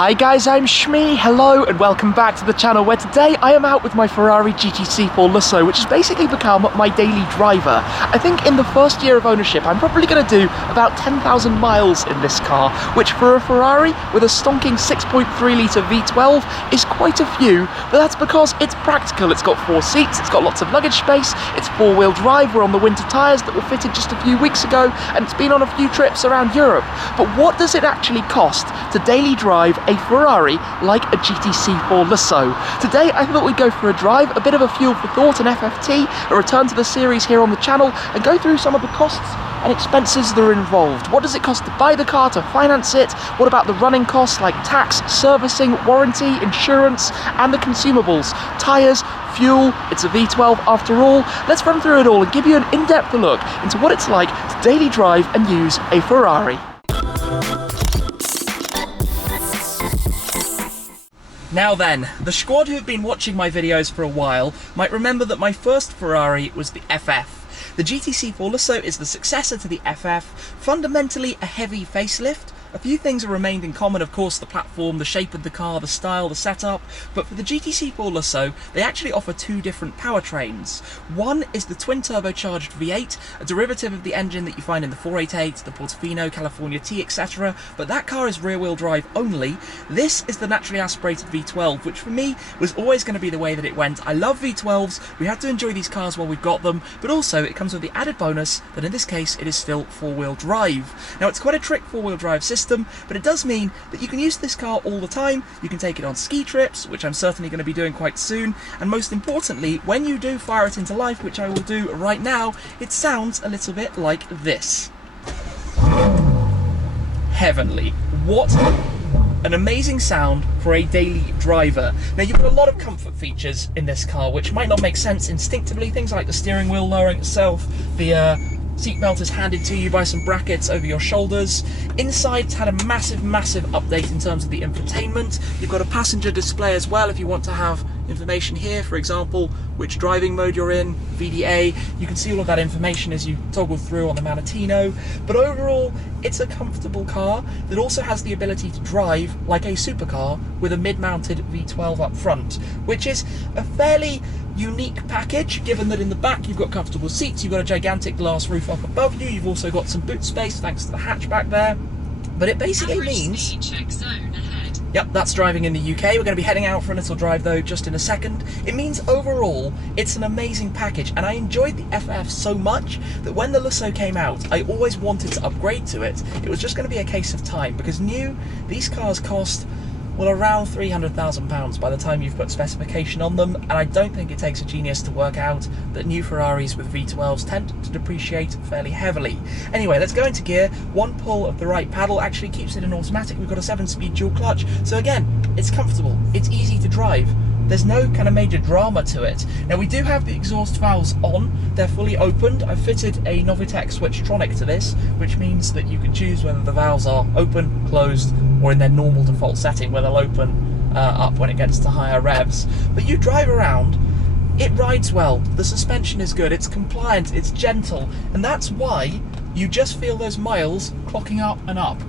Hi guys, I'm Shmee, hello and welcome back to the channel where today I am out with my Ferrari GTC4Lusso, which has basically become my daily driver. I think in the first year of ownership I'm probably going to do about 10,000 miles in this car, which for a Ferrari with a stonking 6.3 litre V12 is quite a few, but that's because it's practical. It's got 4 seats, it's got lots of luggage space, it's 4-wheel drive, we're on the winter tyres that were fitted just a few weeks ago, and it's been on a few trips around Europe. But what does it actually cost to daily drive a Ferrari like a GTC4Lusso? Today I thought we'd go for a drive, a bit of a fuel for thought, an FFT, a return to the series here on the channel, and go through some of the costs and expenses that are involved. What does it cost to buy the car, to finance it? What about the running costs like tax, servicing, warranty, insurance, and the consumables? Tyres, fuel, it's a V12 after all. Let's run through it all and give you an in-depth look into what it's like to daily drive and use a Ferrari. Now then, the squad who've been watching my videos for a while might remember that my first Ferrari was the FF. The GTC4Lusso is the successor to the FF, fundamentally a heavy facelift. A few things have remained in common, of course, the platform, the shape of the car, the style, the setup, but for the GTC4Lusso, they actually offer 2 different powertrains. One is the twin-turbocharged V8, a derivative of the engine that you find in the 488, the Portofino, California T, etc., but that car is rear-wheel drive only. This is the naturally aspirated V12, which for me was always going to be the way that it went. I love V12s, we have to enjoy these cars while we've got them, but also it comes with the added bonus that in this case it is still 4-wheel drive. Now it's quite a trick 4-wheel drive system, but it does mean that you can use this car all the time. You can take it on ski trips, which I'm certainly going to be doing quite soon, and most importantly, when you do fire it into life, which I will do right now, it sounds a little bit like this. Heavenly. What an amazing sound for a daily driver. Now you've got a lot of comfort features in this car which might not make sense instinctively, things like the steering wheel lowering itself, the seatbelt is handed to you by some brackets over your shoulders. Inside, it's had a massive update in terms of the infotainment. You've got a passenger display as well if you want to have information here, for example, which driving mode you're in, VDA. You can see all of that information as you toggle through on the Manettino. But overall, it's a comfortable car that also has the ability to drive like a supercar with a mid-mounted V12 up front, which is a fairly unique package, given that in the back you've got comfortable seats, you've got a gigantic glass roof up above you, you've also got some boot space thanks to the hatchback there. But it basically means... Yep, that's driving in the UK. We're going to be heading out for a little drive though just in a second. It means overall it's an amazing package, and I enjoyed the FF so much that when the Lusso came out I always wanted to upgrade to it. It was just going to be a case of time, because these cars cost, well, around £300,000 by the time you've put specification on them, and I don't think it takes a genius to work out that new Ferraris with V12s tend to depreciate fairly heavily. Anyway, let's go into gear. One pull of the right paddle actually keeps it in automatic. We've got a 7-speed dual clutch, so again, it's comfortable, it's easy to drive. There's no kind of major drama to it. Now we do have the exhaust valves on, they're fully opened. I've fitted a Novitec Switchtronic to this, which means that you can choose whether the valves are open, closed, or in their normal default setting where they'll open up when it gets to higher revs. But you drive around, it rides well, the suspension is good, it's compliant, it's gentle, and that's why you just feel those miles clocking up and up.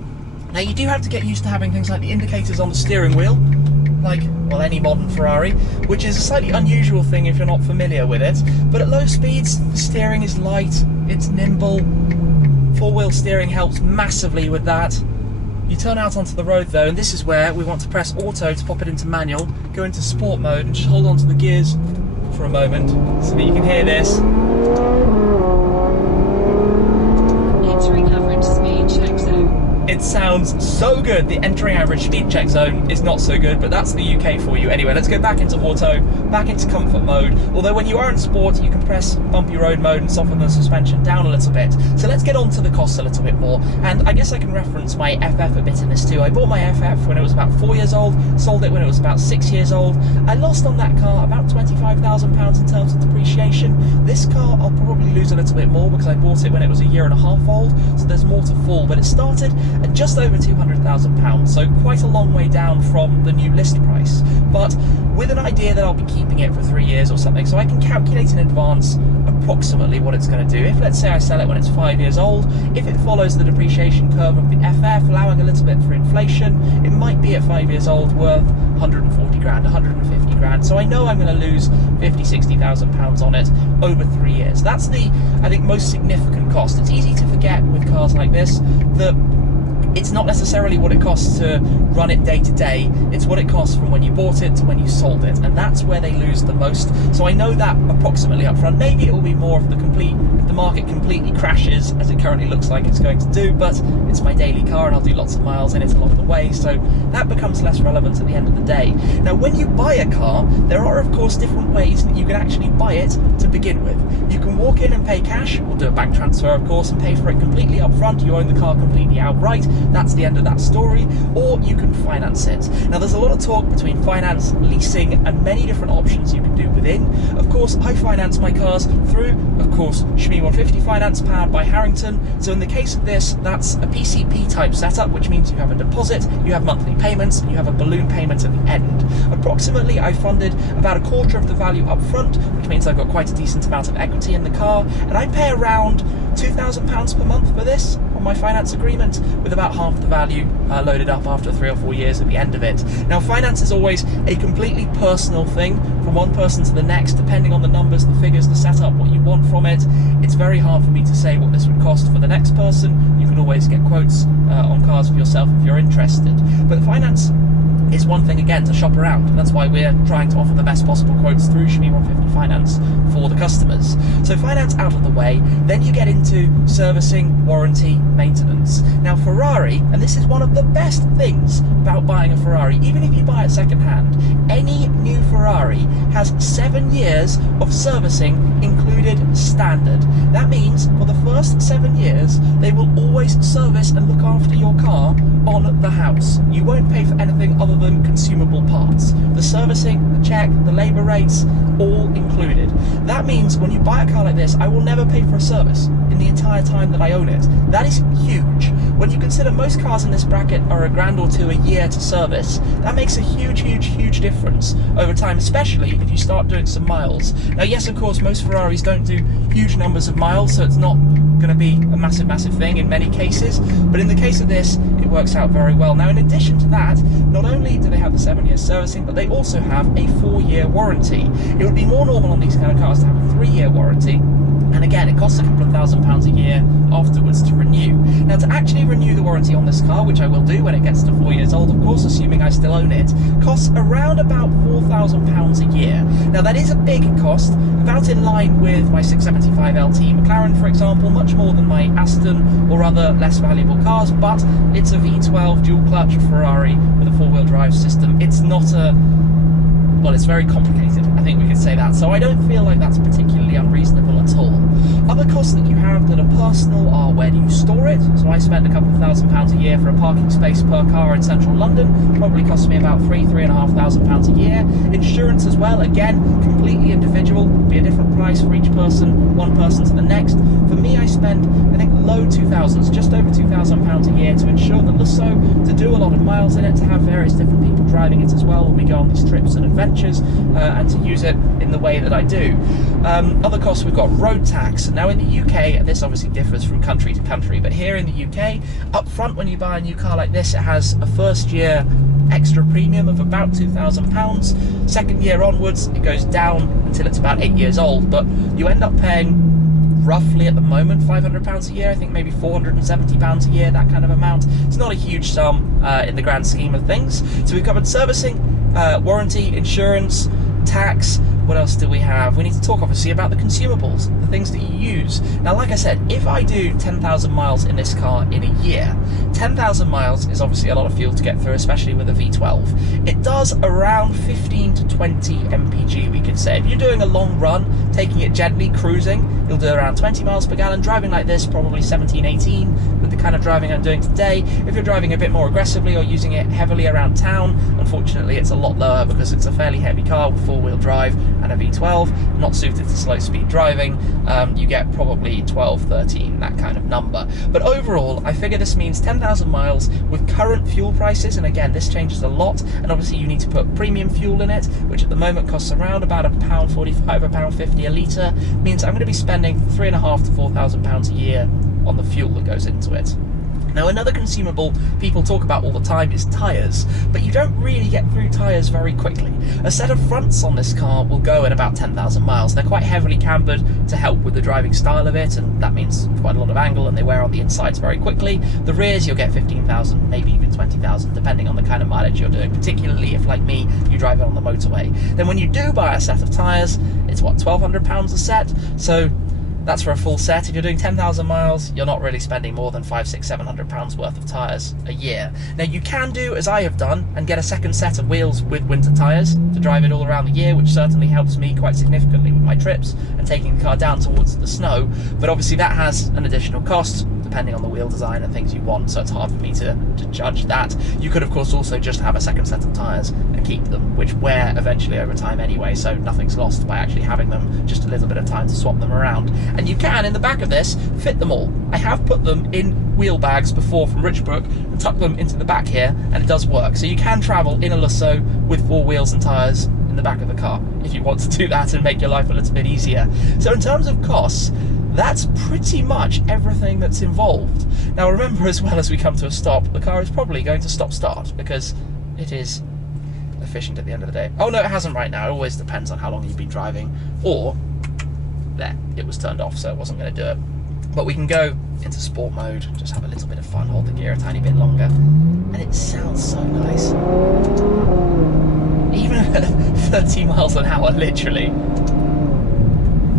Now you do have to get used to having things like the indicators on the steering wheel, like, well, any modern Ferrari, which is a slightly unusual thing if you're not familiar with it. But at low speeds, the steering is light, it's nimble, 4-wheel steering helps massively with that. You turn out onto the road though, and this is where we want to press auto to pop it into manual, go into sport mode, and just hold on to the gears for a moment so that you can hear this. Entering average speed check zone. It sounds so good. The entering average speed check zone is not so good, but that's the UK for you. Anyway, let's go back into auto, back into comfort mode. Although when you are in sport, you can press bumpy road mode and soften the suspension down a little bit. So let's get on to the costs a little bit more. And I guess I can reference my FF a bit in this too. I bought my FF when it was about 4 years old, sold it when it was about 6 years old. I lost on that car about £25,000 in terms of depreciation. This car I'll probably lose a little bit more because I bought it when it was 1.5 years old, so there's more to fall. But it started at just over £200,000, so quite a long way down from the new list price, but with an idea that I'll be keeping it for 3 years or something, so I can calculate in advance approximately what it's going to do. If, let's say, I sell it when it's 5 years old, if it follows the depreciation curve of the FF, allowing a little bit for inflation, it might be at 5 years old worth 140 grand, 150 grand. So I know I'm going to lose 50, 60,000 pounds on it over 3 years. That's the, I think, most significant cost. It's easy to forget with cars like this that it's not necessarily what it costs to run it day to day, it's what it costs from when you bought it to when you sold it, and that's where they lose the most. So I know that approximately up front. Maybe it will be more if the market completely crashes, as it currently looks like it's going to do, but it's my daily car and I'll do lots of miles in it along the way, so that becomes less relevant at the end of the day. Now, when you buy a car, there are of course different ways that you can actually buy it to begin with. You can walk in and pay cash, or do a bank transfer of course, and pay for it completely up front. You own the car completely outright, that's the end of that story. Or you can finance it. Now, there's a lot of talk between finance, leasing, and many different options you can do within. Of course, I finance my cars through, of course, Shmi 150 Finance, powered by Harrington. So in the case of this, that's a PCP type setup, which means you have a deposit, you have monthly payments, and you have a balloon payment at the end. Approximately, I funded about a quarter of the value up front, which means I've got quite a decent amount of equity in the car, and I pay around £2,000 per month for this on my finance agreement, with about half the value loaded up after 3 or 4 years at the end of it. Now, finance is always a completely personal thing from one person to the next, depending on the numbers, the figures, the setup, what you want from it. It's very hard for me to say what this would cost for the next person. You can always get quotes on cars for yourself if you're interested. But finance is one thing, again, to shop around. That's why we're trying to offer the best possible quotes through Shmi 150 Finance for the customers. So finance out of the way, then you get into servicing, warranty, maintenance. Now, Ferrari, and this is one of the best things about buying a Ferrari, even if you buy it second hand, any new Ferrari has 7 years of servicing included standard. That means for the first 7 years, they will always service and look after your car on the house. You won't pay for anything other than consumable parts. The servicing, the check, the labour rates, all included. That means when you buy a car like this, I will never pay for a service in the entire time that I own it. That is huge. When you consider most cars in this bracket are £1 or £2 a year to service, that makes a huge difference over time, especially if you start doing some miles. Now, yes, of course, most Ferraris don't do huge numbers of miles, so it's not going to be a massive thing in many cases, but in the case of this, it works out very well. Now, in addition to that, not only do they have the 7 years servicing, but they also have a 4-year warranty. It would be more normal on these kind of cars to have a 3-year warranty, and again, it costs a couple of £1,000s a year afterwards to renew. Now, to actually renew the warranty on this car, which I will do when it gets to 4 years old, of course, assuming I still own it, costs around about £4,000 a year. Now, that is a big cost, about in line with my 675 LT McLaren, for example, much more than my Aston or other less valuable cars, but it's a V12 dual-clutch Ferrari with a 4-wheel drive system. It's not a... well, it's very complicated, I think we could say that, so I don't feel like that's particularly unreasonable at all. Other costs that you have that are personal are, where do you store it? So I spend a couple of £1,000s a year for a parking space per car in central London, probably costs me about £3,500 a year. Insurance as well, again, completely individual, be a different price for each person, one person to the next. For me, I spend, I think, low 2000s, just over £2,000 a year to insure the Lusso, to do a lot of miles in it, to have various different people driving it as well when we go on these trips and adventures, and to use it in the way that I do. Other costs, we've got road tax. Now, in the UK, and this obviously differs from country to country, but here in the UK, up front when you buy a new car like this, it has a first year extra premium of about £2,000. Second year onwards, it goes down until it's about 8 years old, but you end up paying roughly at the moment £500 a year, I think maybe £470 a year, that kind of amount. It's not a huge sum in the grand scheme of things. So we've covered servicing, warranty, insurance, tax. What else do we have? We need to talk obviously about the consumables, the things that you use. Now, like I said, if I do 10,000 miles in this car in a year, 10,000 miles is obviously a lot of fuel to get through, especially with a V12. It does around 15 to 20 mpg, we could say. If you're doing a long run, taking it gently, cruising, you'll do around 20 miles per gallon. Driving like this, probably 17, 18. With the kind of driving I'm doing today. If you're driving a bit more aggressively or using it heavily around town, unfortunately it's a lot lower because it's a fairly heavy car with four-wheel drive and a V12, not suited to slow speed driving. You get probably 12, 13, that kind of number. But overall, I figure this means 10,000 miles with current fuel prices, and again, this changes a lot, and obviously you need to put premium fuel in it, which at the moment costs around about £1.45, £1.50 a litre, means I'm going to be spending £3,500 to £4,000 a year on the fuel that goes into it. Now, another consumable people talk about all the time is tyres, but you don't really get through tyres very quickly. A set of fronts on this car will go at about 10,000 miles. They're quite heavily cambered to help with the driving style of it, and that means quite a lot of angle, and they wear on the insides very quickly. The rears, you'll get 15,000, maybe even 20,000, depending on the kind of mileage you're doing, particularly if, like me, you drive it on the motorway. Then when you do buy a set of tyres, it's what, £1,200 a set? So that's for a full set. If you're doing 10,000 miles, you're not really spending more than £500, £600, £700 worth of tyres a year. Now, you can do as I have done and get a second set of wheels with winter tyres to drive it all around the year, which certainly helps me quite significantly with my trips and taking the car down towards the snow. But obviously that has an additional cost depending on the wheel design and things you want, so it's hard for me to judge that. You could, of course, also just have a second set of tyres and keep them, which wear eventually over time anyway, so nothing's lost by actually having them, just a little bit of time to swap them around. And you can, in the back of this, fit them all. I have put them in wheel bags before from Richbrook and tucked them into the back here, and it does work. So you can travel in a Lusso with four wheels and tyres in the back of the car if you want to do that and make your life a little bit easier. So in terms of costs, that's pretty much everything that's involved. Now remember, as well, as we come to a stop, the car is probably going to stop-start because it is efficient at the end of the day. Oh no, it hasn't right now. It always depends on how long you've been driving, or there, it was turned off, so it wasn't going to do it. But we can go into sport mode, just have a little bit of fun, hold the gear a tiny bit longer, and it sounds so nice. Even at 30 miles an hour, literally.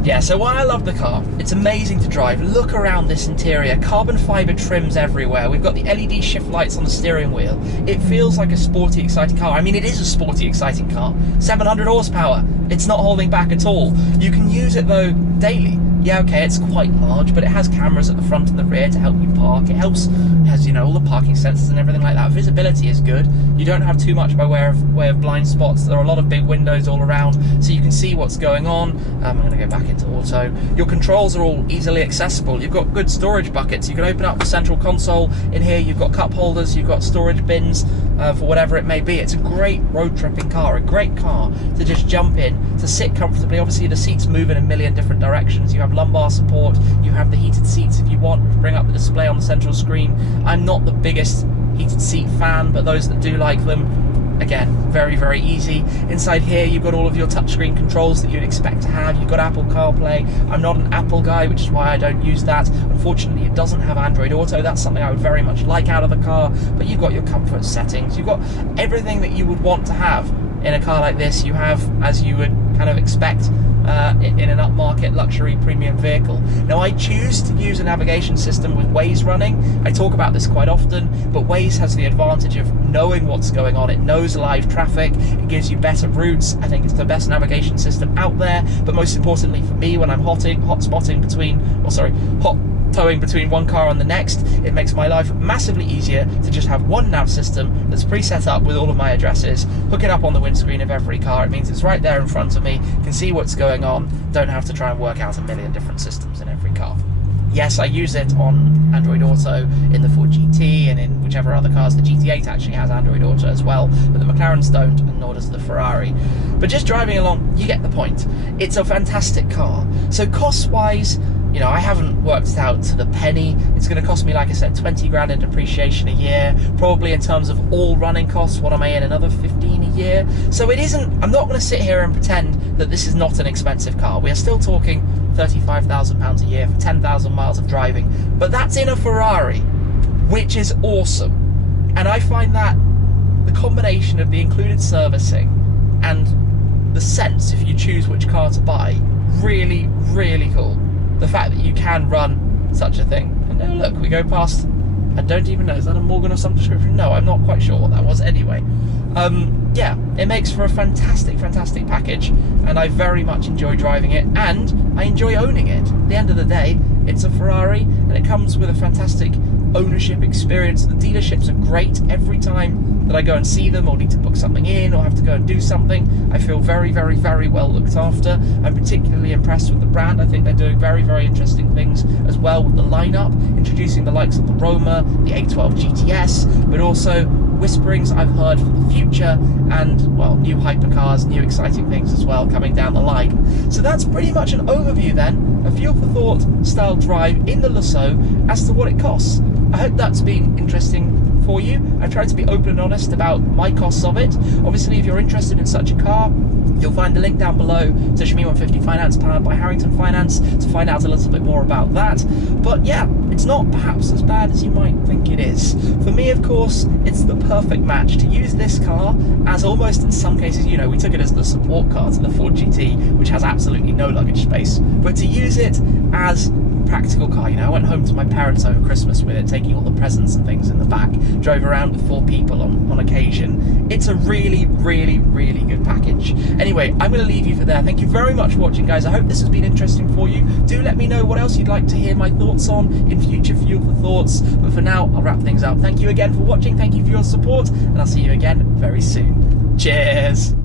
Yeah, so why I love the car, it's amazing to drive. Look around this interior, carbon fibre trims everywhere. We've got the LED shift lights on the steering wheel. It feels like a sporty, exciting car. I mean, it is a sporty, exciting car. 700 horsepower. It's not holding back at all. You can use it, though, daily. Yeah, okay, it's quite large, but it has cameras at the front and the rear to help you park. It has, you know, all the parking sensors and everything like that. Visibility is good. You don't have too much by way of blind spots. There are a lot of big windows all around, so you can see what's going on. I'm going to go back into auto. Your controls are all easily accessible. You've got good storage buckets. You can open up the central console. In here, you've got cup holders, you've got storage bins for whatever it may be. It's a great road tripping car, a great car to just jump in, to sit comfortably. Obviously, the seats move in a million different directions. You have lumbar support, you have the heated seats if you want, bring up the display on the central screen. I'm not the biggest heated seat fan, but those that do like them, again, very, very easy. Inside here, you've got all of your touchscreen controls that you'd expect to have. You've got Apple CarPlay. I'm not an Apple guy, which is why I don't use that. Unfortunately, it doesn't have Android Auto. That's something I would very much like out of the car, but you've got your comfort settings. You've got everything that you would want to have in a car like this. You have, as you would kind of expect, in an upmarket luxury premium vehicle. Now, I choose to use a navigation system with Waze running. I talk about this quite often, but Waze has the advantage of knowing what's going on. It knows live traffic, it gives you better routes. I think it's the best navigation system out there, but most importantly for me, when I'm hot towing between one car and the next, it makes my life massively easier to just have one nav system that's pre-set up with all of my addresses, hook it up on the windscreen of every car. It means it's right there in front of me, can see what's going on, don't have to try and work out a million different systems in every car. Yes, I use it on Android Auto in the Ford GT and in whichever other cars. The GT8 actually has Android Auto as well, but the McLarens don't, and nor does the Ferrari. But just driving along, you get the point. It's a fantastic car. So cost-wise, you know, I haven't worked it out to the penny. It's going to cost me, like I said, 20 grand in depreciation a year. Probably in terms of all running costs, what am I in? Another 15 a year. So it isn't, I'm not going to sit here and pretend that this is not an expensive car. We are still talking £35,000 a year for 10,000 miles of driving. But that's in a Ferrari, which is awesome. And I find that the combination of the included servicing and the sense, if you choose which car to buy, really, really cool. The fact that you can run such a thing. And oh look, we go past, I don't even know, is that a Morgan of some description? No, I'm not quite sure what that was anyway. Yeah, it makes for a fantastic, fantastic package, and I very much enjoy driving it, and I enjoy owning it. At the end of the day, it's a Ferrari, and it comes with a fantastic ownership experience. The dealerships are great. Every time that I go and see them or need to book something in or have to go and do something, I feel very, very, very well looked after. I'm particularly impressed with the brand. I think they're doing very, very interesting things as well with the lineup, introducing the likes of the Roma, the A12 GTS, but also whisperings I've heard for the future, and well, new hypercars, new exciting things as well coming down the line. So that's pretty much an overview then, a fuel for thought style drive in the Lusso as to what it costs. I hope that's been interesting for you. I've tried to be open and honest about my costs of it. Obviously, if you're interested in such a car, you'll find the link down below to Shmi 150 Finance, powered by Harrington Finance, to find out a little bit more about that. But yeah, it's not perhaps as bad as you might think it is. For me, of course, it's the perfect match to use this car as almost, in some cases, you know, we took it as the support car to the Ford GT, which has absolutely no luggage space, but to use it as practical car. You know, I went home to my parents over Christmas with it, taking all the presents and things in the back, drove around with 4 people on occasion. It's a really, really, really good package. Anyway, I'm going to leave you for there. Thank you very much for watching, guys. I hope this has been interesting for you. Do let me know what else you'd like to hear my thoughts on in future Fuel for Thoughts, but for now, I'll wrap things up. Thank you again for watching, thank you for your support, and I'll see you again very soon. Cheers!